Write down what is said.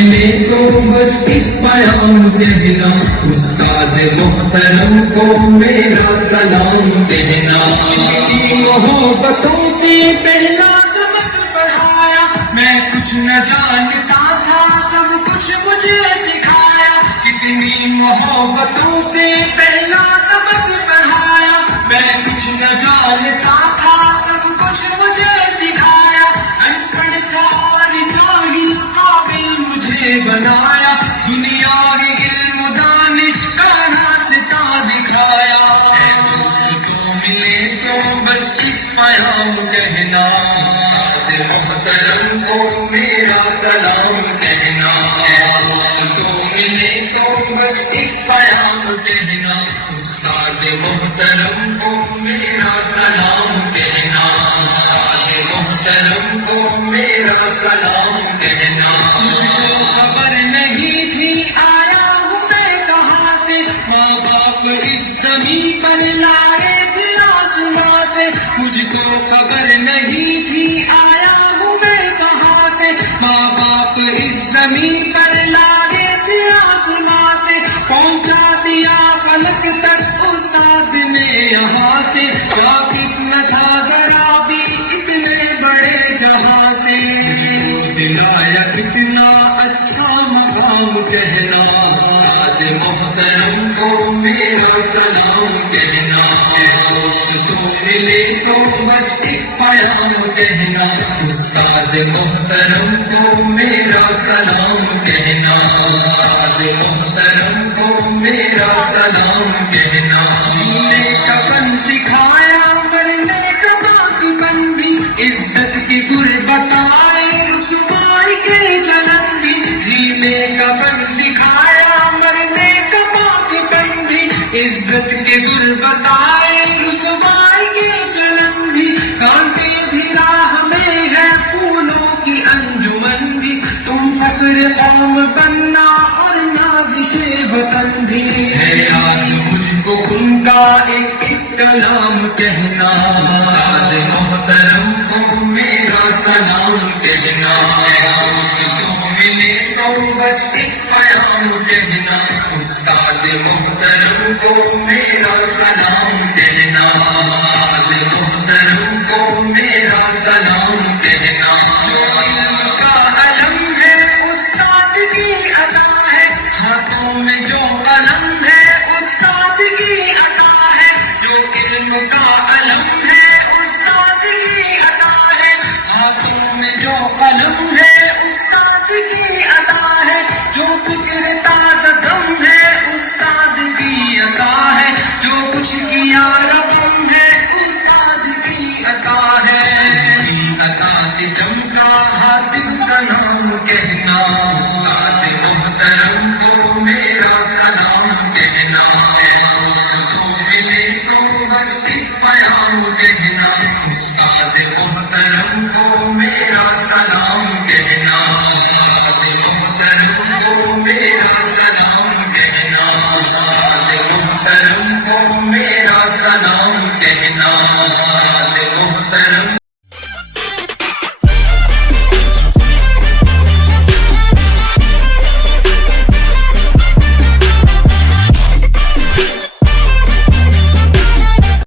ملے تو بس ایک پیام کہنا، استاد محترم کو میرا سلام کہنا۔ محبتوں سے پہلا سبق پڑھایا، میں کچھ نہ جانتا تھا، سب کچھ مجھے سکھایا۔ کتنی محبتوں سے پہلا سبق پڑھایا، میں کچھ نہ جانتا تھا، سب کچھ مجھے سکھایا۔ ان پڑھ تھا اور جاہل قابل مجھے بنایا، دنیا کے علم و دانش کا راستہ دکھایا۔ دوست کو ملے تو بس ایک پیام کہنا، استاد محترم کو میرا سلام کہنا۔ دوست کو ملے تو بس ایک پیام کہنا، استاد محترم کو میرا سلام کہنا۔ استاد محترم کو میرا سلام کہنا۔ مجھ کو خبر نہیں تھی آیا ہوں میں کہاں سے، ماں باپ اس زمین پر لائے تھے آسماں سے۔ مجھ کو خبر نہیں تھی آیا ہوں میں کہاں سے، ماں باپ اس زمین پر لائے تھے آسماں سے۔ پہنچا دیا فلک تک استاد نے یہاں سے، واقف نہ تھا ذرا بھی اتنے بڑے جہاں سے۔ دلایا کتنا اچھا مقام کہنا، استاد محترم کو میرا سلام کہنا۔ دوست تو ملے تو بس ایک پیام کہنا، استاد محترم کو میرا سلام کہنا۔ استاد محترم کو میرا سلام کہنا۔ جینے کا فن سکھایا، مرنے کا باقی بن بھی، عزت کی گر بتائے، رسوائی کے جنم بھی۔ جینے کا فن سکھایا، مرنے کا باقی بن بھی، عزت کے گر بتائے، رسوائی کے جنم بھی۔ کانٹے بھی راہ میں ہے، پھولوں کی انجمن بھی، تم فخر قوم بننا اور نازش وطن بھی۔ ہے یاد مجھ کو ان کا ایک ایک کلام کہنا، استاد محترم کو میرا سلام کہنا۔ دوست کو ملے تو بس ایک پیام کہنا، استاد محترم کو میرا سلام کہنا۔ استاد محترم کو میرا سلام کہنا۔ جو علم کا علم ہے استاد کی عطا ہے، ہاتھوں میں جو قلم ہے استاد کی عطا ہے۔ جو علم کا علم ہے استاد کی عطا ہے، ہاتھوں میں جو قلم ہے استاد کی عطا ہے۔ جو فکر تازہ دم ہے استاد کی عطا ہے، جو کچھ کیا رقم ہے استاد کی عطا ہے۔ عطا سے چمکا حاتم کا نام کہنا، استاد محترم کو میرا سلام کہنا۔ دوست کو ملے تو بس ایک پیام کہنا، استاد